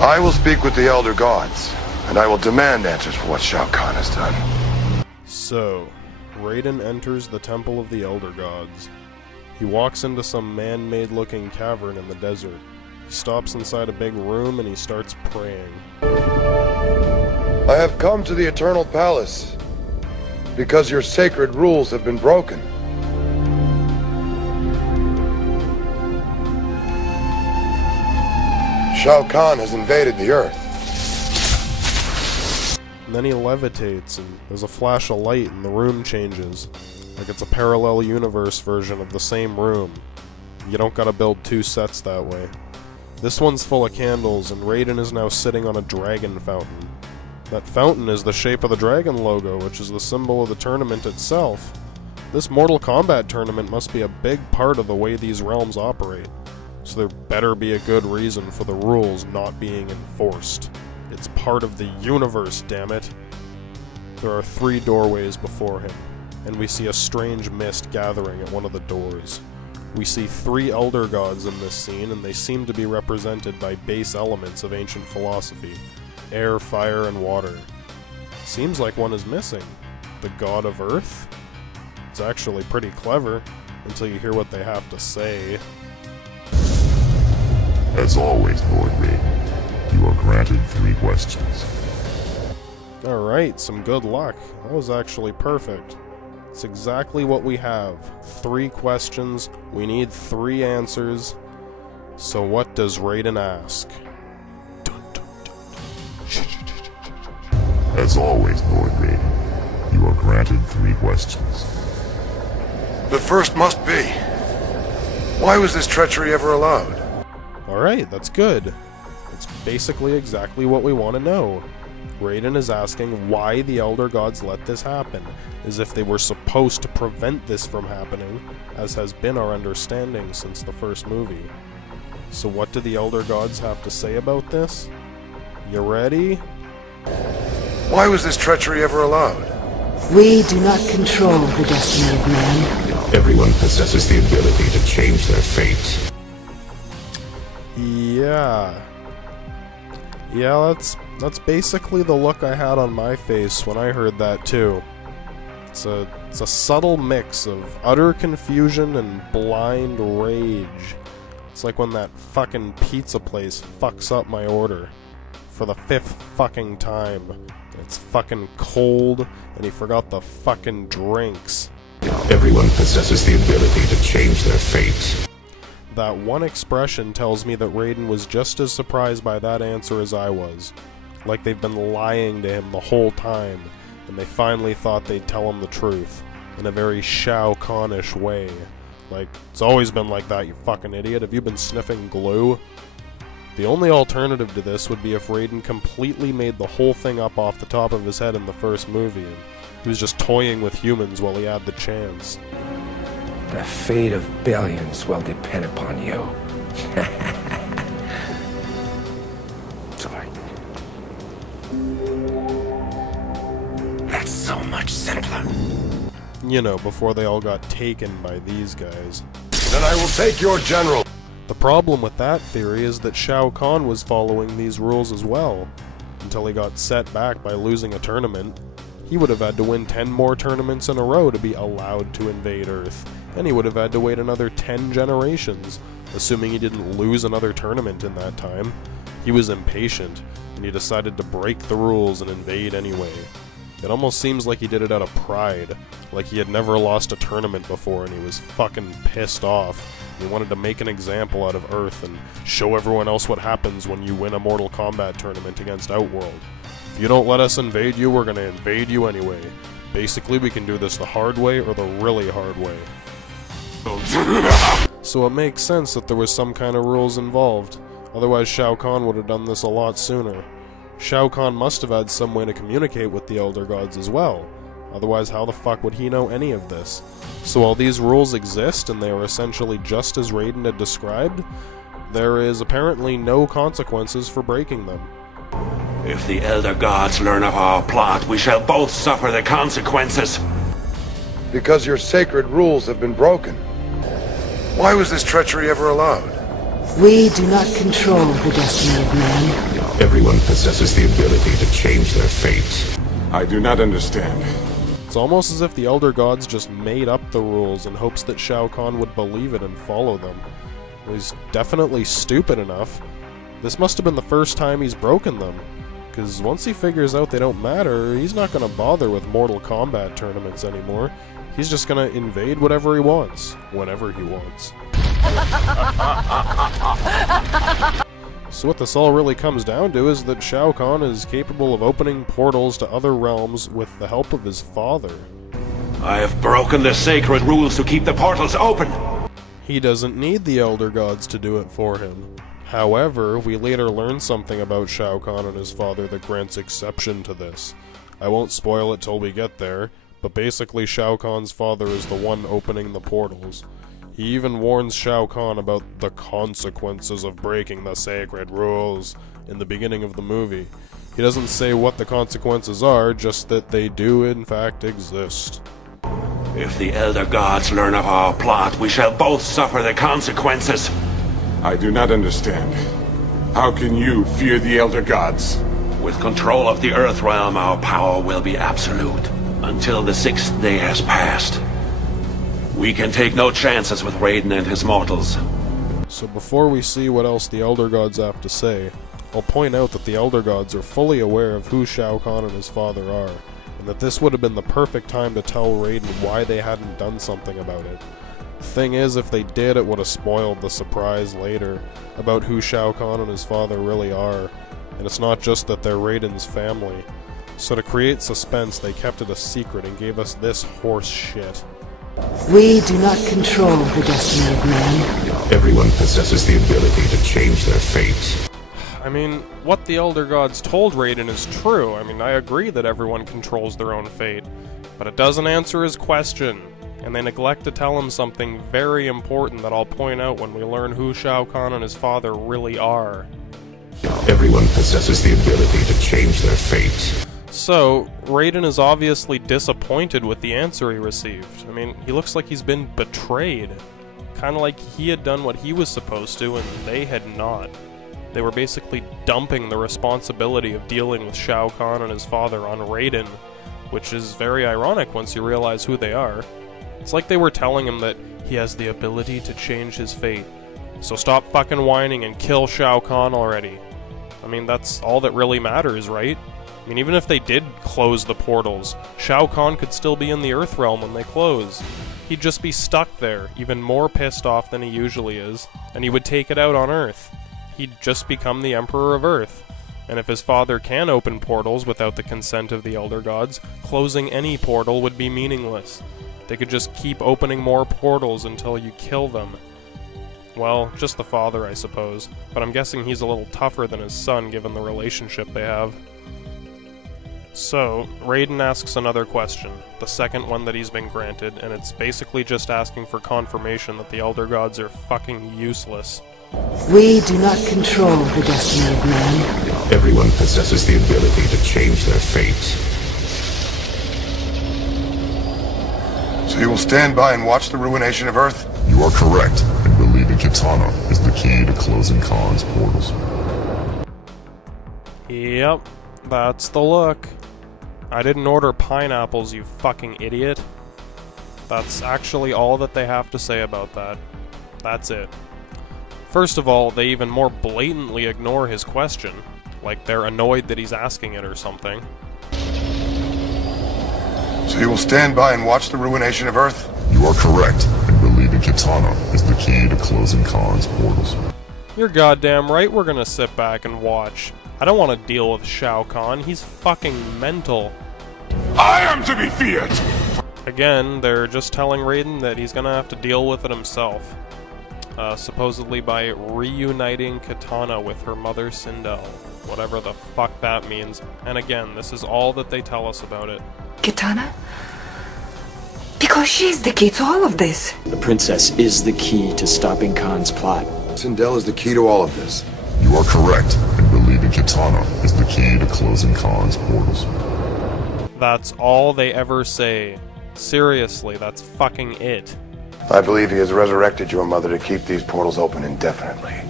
I will speak with the Elder Gods, and I will demand answers for what Shao Kahn has done. So, Rayden enters the Temple of the Elder Gods. He walks into some man-made looking cavern in the desert. He stops inside a big room and he starts praying. I have come to the Eternal Palace because your sacred rules have been broken. Shao Kahn has invaded the Earth. And then he levitates, and there's a flash of light, and the room changes. Like it's a parallel universe version of the same room. You don't gotta build two sets that way. This one's full of candles, and Rayden is now sitting on a dragon fountain. That fountain is the shape of the dragon logo, which is the symbol of the tournament itself. This Mortal Kombat tournament must be a big part of the way these realms operate. So there better be a good reason for the rules not being enforced. It's part of the universe, damn it. There are 3 doorways before him, and we see a strange mist gathering at one of the doors. We see 3 Elder Gods in this scene, and they seem to be represented by base elements of ancient philosophy: air, fire, and water. Seems like one is missing. The God of Earth? It's actually pretty clever, until you hear what they have to say. As always, Lord Rayden, you are granted 3 questions. Alright, some good luck. That was actually perfect. It's exactly what we have. 3 questions, we need 3 answers. So what does Rayden ask? Dun, dun, dun. As always, Lord Rayden, you are granted 3 questions. The first must be, why was this treachery ever allowed? Alright, that's good. It's basically exactly what we want to know. Rayden is asking why the Elder Gods let this happen, as if they were supposed to prevent this from happening, as has been our understanding since the first movie. So what do the Elder Gods have to say about this? You ready? Why was this treachery ever allowed? We do not control the destiny of man. Everyone possesses the ability to change their fate. Yeah, that's basically the look I had on my face when I heard that too. It's a subtle mix of utter confusion and blind rage. It's like when that fucking pizza place fucks up my order for the 5th fucking time. It's fucking cold and he forgot the fucking drinks. Everyone possesses the ability to change their fate. That one expression tells me that Rayden was just as surprised by that answer as I was. Like they've been lying to him the whole time, and they finally thought they'd tell him the truth, in a very Shao Kahn-ish way. Like, it's always been like that, you fucking idiot. Have you been sniffing glue? The only alternative to this would be if Rayden completely made the whole thing up off the top of his head in the first movie, and he was just toying with humans while he had the chance. The fate of billions will depend upon you. Sorry. That's so much simpler. You know, before they all got taken by these guys. Then I will take your general. The problem with that theory is that Shao Kahn was following these rules as well, until he got set back by losing a tournament. He would have had to win 10 more tournaments in a row to be allowed to invade Earth, and he would have had to wait another 10 generations, assuming he didn't lose another tournament in that time. He was impatient, and he decided to break the rules and invade anyway. It almost seems like he did it out of pride, like he had never lost a tournament before and he was fucking pissed off. He wanted to make an example out of Earth and show everyone else what happens when you win a Mortal Kombat tournament against Outworld. If you don't let us invade you, we're gonna invade you anyway. Basically, we can do this the hard way or the really hard way. So it makes sense that there was some kind of rules involved. Otherwise, Shao Kahn would have done this a lot sooner. Shao Kahn must have had some way to communicate with the Elder Gods as well. Otherwise, how the fuck would he know any of this? So while these rules exist, and they are essentially just as Rayden had described, there is apparently no consequences for breaking them. If the Elder Gods learn of our plot, we shall both suffer the consequences. Because your sacred rules have been broken. Why was this treachery ever allowed? We do not control the destiny of man. Everyone possesses the ability to change their fate. I do not understand. It's almost as if the Elder Gods just made up the rules in hopes that Shao Kahn would believe it and follow them. Well, he's definitely stupid enough. This must have been the first time he's broken them, because once he figures out they don't matter, he's not going to bother with Mortal Kombat tournaments anymore. He's just going to invade whatever he wants, whenever he wants. So what this all really comes down to is that Shao Kahn is capable of opening portals to other realms with the help of his father. I have broken the sacred rules to keep the portals open! He doesn't need the Elder Gods to do it for him. However, we later learn something about Shao Kahn and his father that grants exception to this. I won't spoil it till we get there, but basically Shao Kahn's father is the one opening the portals. He even warns Shao Kahn about the consequences of breaking the sacred rules in the beginning of the movie. He doesn't say what the consequences are, just that they do in fact exist. If the Elder Gods learn of our plot, we shall both suffer the consequences. I do not understand. How can you fear the Elder Gods? With control of the Earth Realm, our power will be absolute, until the 6th day has passed. We can take no chances with Rayden and his mortals. So before we see what else the Elder Gods have to say, I'll point out that the Elder Gods are fully aware of who Shao Kahn and his father are, and that this would have been the perfect time to tell Rayden why they hadn't done something about it. The thing is, if they did, it would have spoiled the surprise later about who Shao Kahn and his father really are, and it's not just that they're Rayden's family. So to create suspense, they kept it a secret and gave us this horse shit. We do not control the destiny of man. Everyone possesses the ability to change their fate. I mean, what the Elder Gods told Rayden is true. I mean, I agree that everyone controls their own fate, but it doesn't answer his question, and they neglect to tell him something very important that I'll point out when we learn who Shao Kahn and his father really are. Everyone possesses the ability to change their fate. So, Rayden is obviously disappointed with the answer he received. I mean, he looks like he's been betrayed. Kinda like he had done what he was supposed to and they had not. They were basically dumping the responsibility of dealing with Shao Kahn and his father on Rayden, which is very ironic once you realize who they are. It's like they were telling him that he has the ability to change his fate, so stop fucking whining and kill Shao Kahn already. I mean, that's all that really matters, right? I mean, even if they did close the portals, Shao Kahn could still be in the Earth Realm when they close. He'd just be stuck there, even more pissed off than he usually is, and he would take it out on Earth. He'd just become the Emperor of Earth. And if his father can open portals without the consent of the Elder Gods, closing any portal would be meaningless. They could just keep opening more portals until you kill them. Well, just the father, I suppose, but I'm guessing he's a little tougher than his son given the relationship they have. So, Rayden asks another question, the second one that he's been granted, and it's basically just asking for confirmation that the Elder Gods are fucking useless. We do not control the destiny of man. Everyone possesses the ability to change their fate. So you will stand by and watch the ruination of Earth? You are correct, and believing Kitana is the key to closing Khan's portals. Yep, that's the look. I didn't order pineapples, you fucking idiot. That's actually all that they have to say about that. That's it. First of all, they even more blatantly ignore his question, like they're annoyed that he's asking it or something. So you will stand by and watch the ruination of Earth? You are correct, and believing Kitana is the key to closing Khan's portals. You're goddamn right we're gonna sit back and watch. I don't want to deal with Shao Kahn, he's fucking mental. I am to be feared! Again, they're just telling Rayden that he's gonna have to deal with it himself. Supposedly by reuniting Kitana with her mother Sindel. Whatever the fuck that means. And again, this is all that they tell us about it. Kitana? Because she's the key to all of this. The princess is the key to stopping Khan's plot. Sindel is the key to all of this. You are correct, and believing Kitana is the key to closing Khan's portals. That's all they ever say. Seriously, that's fucking it. I believe he has resurrected your mother to keep these portals open indefinitely.